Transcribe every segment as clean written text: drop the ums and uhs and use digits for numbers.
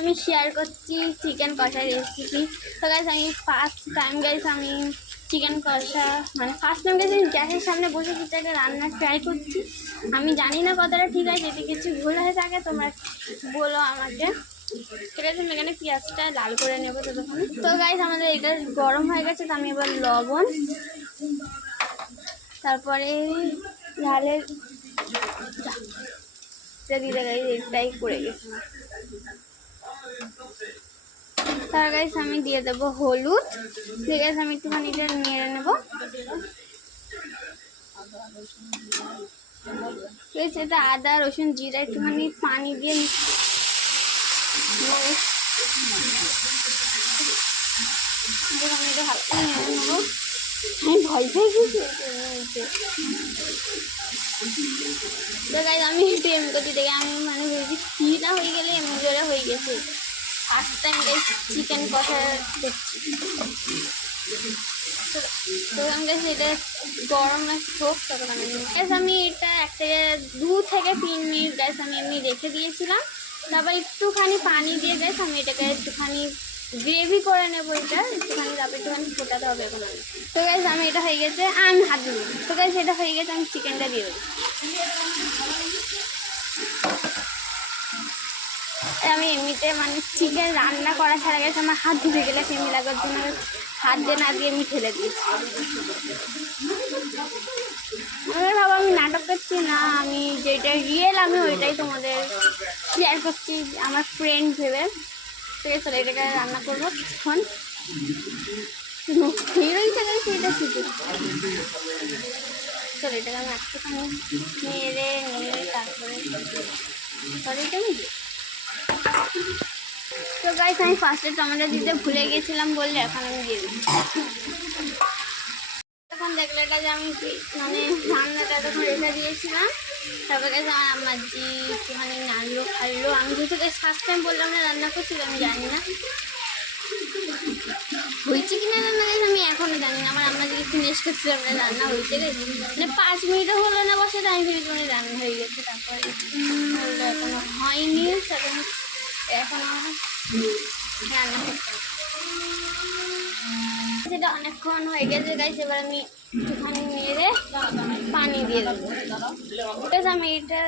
আমি শেয়ার করছি চিকেন কষার রেসিপি। তো গাইস আমি ফার্স্ট টাইম আমি চিকেন কষা মানে ফার্স্ট টাইম গ্যাসের সামনে বসে কিছু একটা রান্না ট্রাই করছি। আমি জানি না কতটা ঠিক আছে, যদি কিছু ভুল হয়ে থাকে তোমরা বলো আমাকে। ঠিক আছে, আমি এখানে পেঁয়াজটা লাল করে নেবো ততক্ষণ। তো গাইস আমাদের এটা গরম হয়ে গেছে, তো আমি এবার লবণ, তারপরে ঝালের দিতে গাইস এটাই করে গেছি। তার গাইস আমি দিয়ে দেবো হলুদ। ঠিক আছে, আমি একটুখানি এটা নেড়ে নেবো। ঠিক আছে, এটা আদা রসুন জিরা একটুখানি পানি দিয়ে এটা হালকা নেড়ে নেবো। আমি ভয় পেয়ে গেছি। তো গাইস আমি একটু এমনি করছি দেখে আমি মানে ভেবেছি খিটা হয়ে গেলে এমনি জোরে হয়ে গেছে। ফার্স্ট টাইম গাইস চিকেন কষা দেখছি। তো গাইস এটা গরম হোক তখন আমি এটা 2 থেকে 3 মিনিট গাইস আমি এমনি রেখে দিয়েছিলাম। তারপর একটুখানি পানি দিয়ে গাইস আমি এটাকে একটুখানি গ্রেভি করে নেবো। এটা একটুখানি তারপর একটুখানি ফোটাতে হবে এখন আমি। তো গাইস আমি এটা হয়ে গেছে, আমি হাত দিই। তো গাইস এটা হয়ে গেছে, আমি চিকেনটা দিয়ে দেবো। আমি এমনিতে মানে চিকেন রান্না করা ছাড়া গেছে আমার হাত ধুতে গেলে কেমনি লাগার জন্য হাত দিয়ে না দিয়ে আমি ফেলে দিয়েছি। আমাদের ভাবো আমি নাটক করছি না, আমি যেটা রিয়েল আমি ওইটাই তোমাদের শেয়ার করছি আমার ফ্রেন্ড ভেবে। ঠিক আছে, এটাকে রান্না করবো এখন হিরোই থেকে সেটা শিখি। চলো এটাকে আমি একটুখানি নেড়ে নিয়ে তারপরে সরিটা নিই। তো গাইস আমি ফার্স্টে টমেটো দিতে ভুলে গেছিলাম বললে এখন আমি দিয়ে দিই। তখন দেখলে এটা যে আমি মানে রান্নাটা তখন রেখে দিয়েছিলাম। তারপরে গেছে আমার আম্মা জি একটুখানি নাড়লো খাইলো। আমি যেহেতু ফার্স্ট টাইম বললাম না রান্না করছি, আমি জানি না হয়েছে কিনা রান্না গেছে, আমি এখনও জানি না। আমার আম্মা যদি ফিনিশ করছিলাম না রান্না হয়েছে গেছে মানে 5 মিনিটও হলো না বসে, আমি ফিনিশ করে রান্না হয়ে গেছে। তারপরে এখনো হয়নি, এখনো রান্না করতে সেটা অনেকক্ষণ হয়ে গেছে গাইস। এবার আমি একটুখানি নেড়ে পানি দিয়ে দেবো। ঠিক আছে, আমি এটা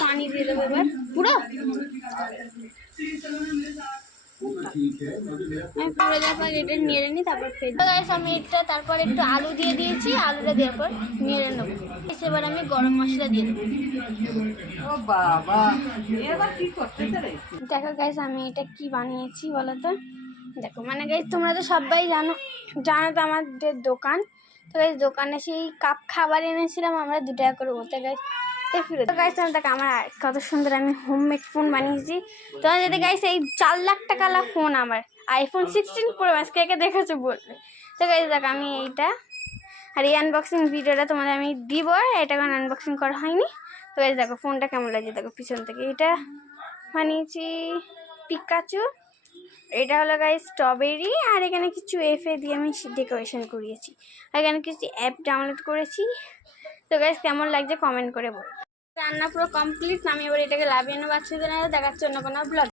পানি দিয়ে দেবো এবার পুরো। আমি পুরো তারপর এটা নেড়ে নিই, তারপর গাইস আমি এটা তারপর একটু আলু দিয়ে দিয়েছি। আলুটা দেওয়ার পর নেড়ে নেবো। এবার আমি গরম মশলা দিয়ে দেবো। দেখো গাইস আমি এটা কি বানিয়েছি বলো তো। দেখো মানে গাইস তোমরা তো সবাই জানো তো আমাদের দোকান। তো গাইস দোকানে সেই কাপ খাবার এনেছিলাম আমরা 2 টাকা করে বলতে গাইস। তো গাইস দেখো আমার কত সুন্দর আমি হোমমেড ফোন বানিয়েছি। তোমরা যদি গাইস এই 4 লাখ টাকাওয়ালা ফোন আমার iPhone 16 Pro Max কে দেখেছো বলবে। তো গাইস দেখো আমি এইটা আর এই আনবক্সিং ভিডিওটা তোমাদের আমি দিব। এটা কোনো আনবক্সিং করা হয়নি। তো গাইস দেখো ফোনটা কেমন লাগছে দেখো পিছন থেকে। এটা বানিয়েছি পিকাচু। এটা হলো গাইস স্ট্রবেরি। আর এখানে কিছু এফে দিয়ে আমি ডেকোরেশন করিয়েছি। আর এখানে কিছু অ্যাপ ডাউনলোড করেছি। তো গাইস কেমন লাগছে কমেন্ট করে বল। রান্না পুরো কমপ্লিট। আমি এবার এটাকে লাভিয়ে নেবো। বাচ্চাদের দেখাচ্ছি অন্য কোনো ব্লগ।